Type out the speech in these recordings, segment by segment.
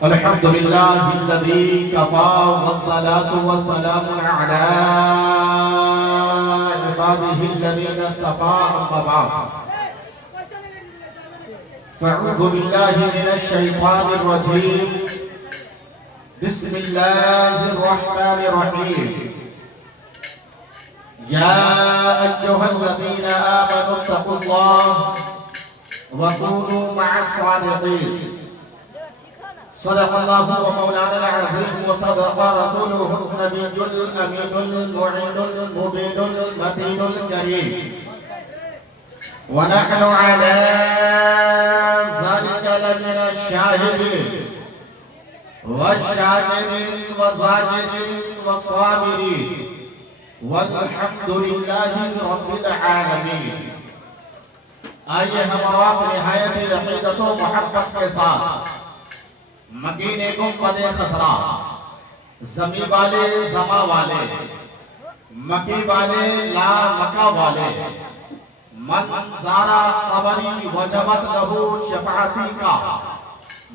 الحمدللہ الذی کفا والصلاة والسلام علی عبادہ الذین اصطفى اما بعد فاعوذ باللہ من الشیطان الرجیم بسم اللہ الرحمن الرحیم یا ایہا الذین آمنوا اتقوا اللہ وكونوا مع الصادقين صدق الله ومولانا العظيم وصدق رسوله النبي الأمين المعين المبين المتين الكريم ونحن على ذلك لمن الشاهدين والشاكرين والذاكرين والصابرين والحمد لله رب العالمين آئیے ہم اور آپ نہایت عقیدت و محبت کے ساتھ مکین گنبد خضرا زمیں والے زما والے مکی والے لا مکہ والے من زارا قبری وجبت لہو شفاعتی کا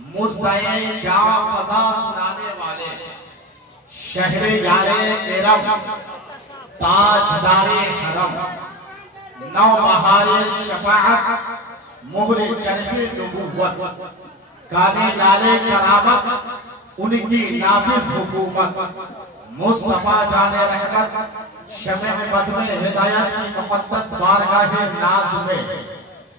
مستعین جاں فضا سنانے والے شہر یار ارم تاجدار حرم نو بہار شفاعت مہر چرخ نبوت کانے لالے کرامت ان کی نافذ حکومت مصطفیٰ جان رحمت شمع بزم ہدایت کی مقدس بارگاہ ناز میں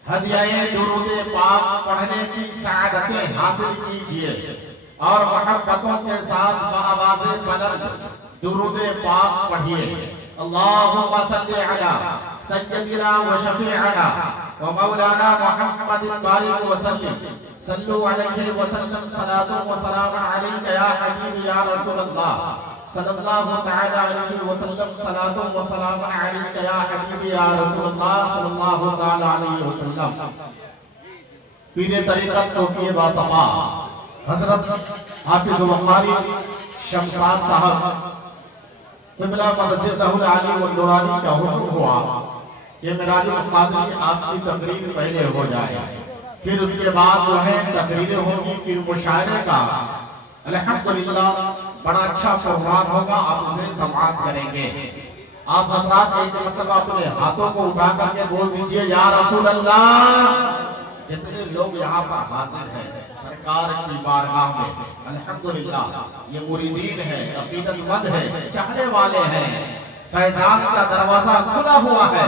ہدیہ درود پاک پڑھنے کی سعادتیں حاصل کیجئے اور محبتوں کے ساتھ بآواز بلند درود پاک پڑھیے اللہم صلی علی سیدنا و شفیعنا و مولانا محمد بارک وسلم صلو علیہ وسلم صلاة و سلام علیکہ یا حبیب یا رسول اللہ صلی اللہ تعالی علیہ وسلم صلاة و سلام علیکہ یا حبیب یا رسول اللہ صلی اللہ تعالی علیہ وسلم پیر طریقت صوفی باصفا حضرت حافظ وقاری شمساد صاحب قبلہ مدسیتہ العالی والنورانی کا حکم ہوا کہ معراج القادری آپ کی تقریر پہلے ہو جائے پھر اس کے بعد جو ہے تقریریں ہوں گی پھر مشاعرے کا الحمدللہ بڑا اچھا پروگرام ہوگا آپ اسے سماعت کریں گے آپ حضرات ایک مرتبہ اپنے ہاتھوں کو اٹھا کر کے بول دیجئے یا رسول اللہ جتنے لوگ یہاں پر حاضر ہیں سرکار کی بارگاہ میں الحمدللہ یہ مریدین ہیں عقیدت مند ہیں چاہنے والے ہیں فیضان کا دروازہ کھلا ہوا ہے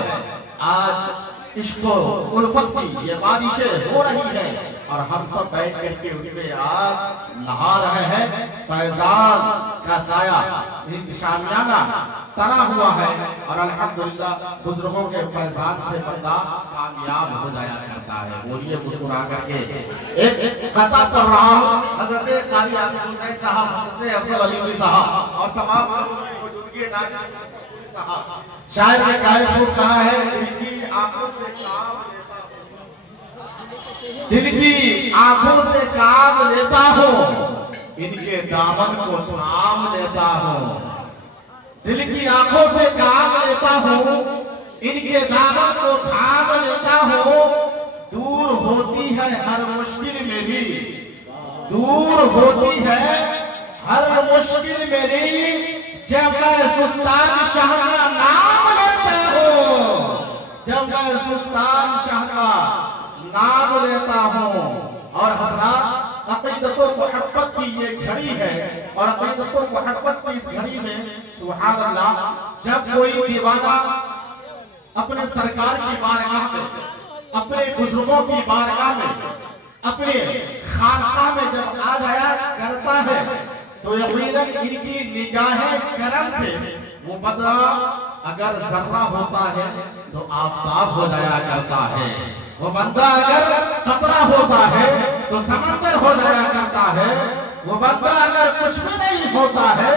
آج عشق و الفت کی یہ بارشیں ہو رہی ہیں اور ہم سب بیٹھ کر کے اس میں آج نہا رہے ہیں فیضان کا سایہ شامیانہ تنا ہوا ہے اور الحمدللہ بزرگوں کے فیضان سے بندہ کامیاب ہو جایا کرتا ہے بولیے مسکرا کر کے ایک قطع پڑھ رہا ہوں حضرت قاری عبد الحسین صاحب حضرت افضل علی صاحب اور تمام موجودگی ناجی صاحب شاعر نے کہا ہے دل کی آنکھوں سے کام لیتا ہوں ان کے دامن کو تھام لیتا ہوں دل کی آنکھوں سے کام لیتا ہوں ان کے دامن کو تھام لیتا ہوں دور ہوتی ہے ہر مشکل میری دور ہوتی ہے ہر مشکل میری جب میں سلطان شاہ کا نام لیتا ہوں جب میں سلطان شاہ کا نام لیتا ہوں اور حضرات عقیدت و محبت کی یہ گھڑی ہے اور عقیدت و محبت کی اس گھڑی میں سبحان اللہ جب کوئی دیوانہ اپنے سرکار کی بارگاہ میں اپنے بزرگوں کی بارگاہ میں اپنے خانقاہ میں جب آ جایا کرتا ہے تو یقیناً ان کی نگاہ کرم سے وہ بدلہ اگر ذرہ ہوتا ہے تو آفتاب ہو جایا کرتا ہے وہ بندہ اگر قطرہ ہوتا ہے تو سمندر ہو جایا کرتا ہے وہ بندہ اگر کچھ بھی نہیں ہوتا ہے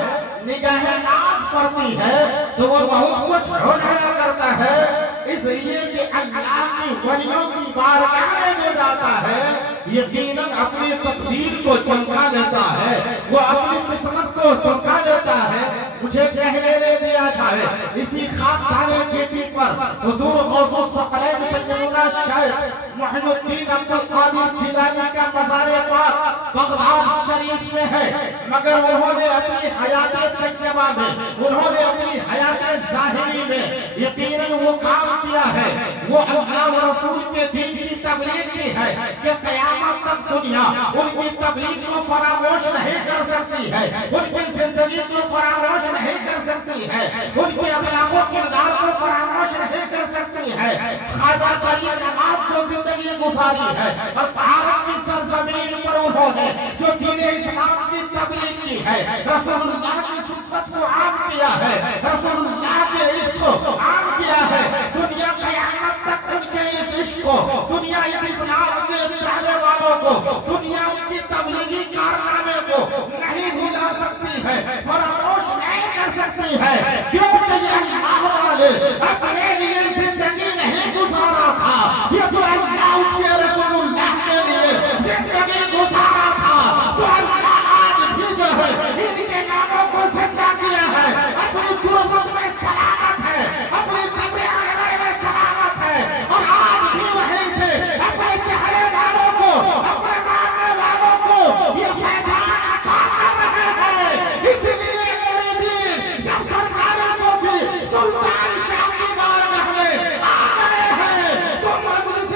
نگاہ ناز پڑتی ہے تو وہ بہت کچھ ہو جایا کرتا ہے اس لیے کہ اللہ کی ولیوں کی بارگاہ میں جو جاتا ہے یقیناً اپنی تقدیر کو چمکا لیتا ہے وہ اپنی قسمت کو چمکا لیتا ہے مجھے کہنے لے دیا جائے اسی خاکدان کیتی پر حضور غوث الثقلین سیدنا شیخ محی الدین عبدالقادر جیلانی کا مزار پاک بغداد شریف میں ہے، مگر انہوں نے اپنی حیات طیبہ میں، انہوں نے اپنی حیات ظاہری میں یقیناً وہ کام کیا ہے، وہ اللہ و رسول کے دین کی تبلیغ کی ہے کہ قیامت تک دنیا ان کی تبلیغ کو فراموش نہیں کر سکتی ہے، ان کی زندگی کو فراموش نہیں کر سکتی ہے، ان کے اخلاق و کردار کو فراموش نہیں کر سکتی ہے۔ خواجہ غریب نواز جو زندگی گزاری ہے اور بھارت کی سرزمین پر انہوں نے جو دین اسلام کی تبلیغ کی ہے، رسول اللہ کی سنت کو عام کیا ہے، رسول اللہ کے عشق کو عام کیا ہے، دنیا قیامت تک ان کے اس عشق کو، دنیا اس اسلام کے چاہنے والوں کو، دنیا ان کی تبلیغی کارنامے کو نہیں بھلا سکتی ہے، فراموش نہیں کر سکتی ہے، کیونکہ یہ اللہ والے اپنے لیے زندگی نہیں گزارا تھا، یہ تو اللہ اس کے رسول اللہ کے لیے زندگی گزارا تھا، تو اللہ آج بھی جو ہے ان کے ناموں کو زندہ کیا ہے، اپنی تربت میں سلامت ہے، اپنی قبر انور میں سلامت ہے، اور آج بھی وہیں سے اپنے چہرے والوں کو، اپنے ماننے والوں کو یہ فیضان عطا کر رہے ہیں۔ اس لیے میرے دین جب سرکار صوفی سلطان شاہ کی بارگاہ میں آ گئے ہیں تو مجلس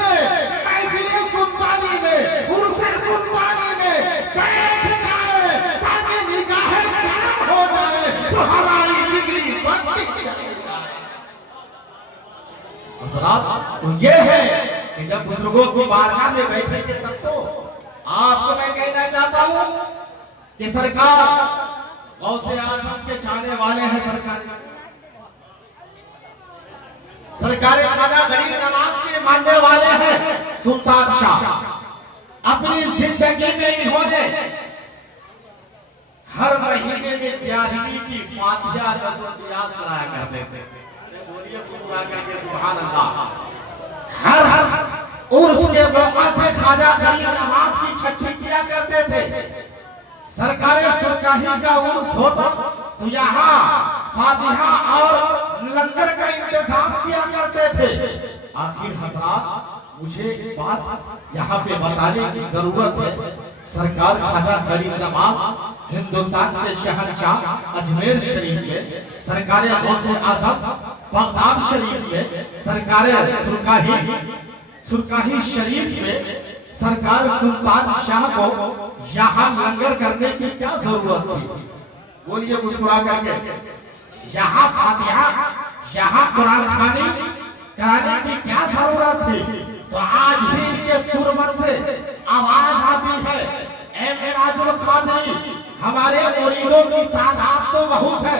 محفل سلطانی میں، عرس سلطانی میں بیٹھ جائے تاکہ نگاہیں گرم ہو جائے تو ہماری ڈگری بڑھتی چلی جائے۔ حضرات تو یہ ہے کہ جب بزرگوں کی بارگاہ میں بیٹھیں گے تب تو آپ کو میں کہنا چاہتا ہوں کہ سرکار غوث اعظم کے چاہنے والے ہیں، سرکار خواجہ غریب نواز کے ماننے والے ہیں۔ سلطان شاہ اپنی زندگی میں انہوں نے ہر مہینے میں 11ویں کی فاتحہ نظر ریاض کرایا کرتے تھے۔ بولیے مسکرا کر کے سبحان اللہ۔ ہر عرس کے موقع سے خواجہ غریب نواز کی چھٹی کیا کرتے تھے۔ سرکار سرکاہی کا عرس ہوتا تو یہاں فاتحہ اور لنگر کا انتظام کیا کرتے تھے۔ آخر حضرات مجھے بات یہاں پہ بتانے کی ضرورت ہے، سرکار خواجہ غریب نواز ہندوستان کے شہنشاہ اجمیر شریف میں، سرکار غوث اعظم بغداد شریف میں، سرکار سرکاہی شریف میں، سرکار سلطان شاہ کو یہاں لنگر کرنے کی کیا ضرورت تھی؟ بولیے مسکرا کر کے۔ یہاں فاتحہ، یہاں قرآن خوانی کرانے کی کیا ضرورت تھی؟ تو آج بھی ان کے تربت سے آواز آتی ہے، اے معراج القادری، ہمارے مریدوں کی تعداد تو بہت ہے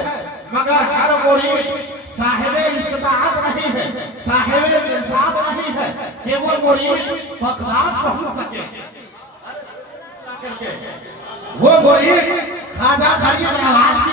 مگر ہر مرید صاحب استطاعت نہیں ہے، صاحب نصاب نہیں ہے کہ وہ مرید بغداد پہنچ سکے۔ وہ مرید خواجہ غریب نواز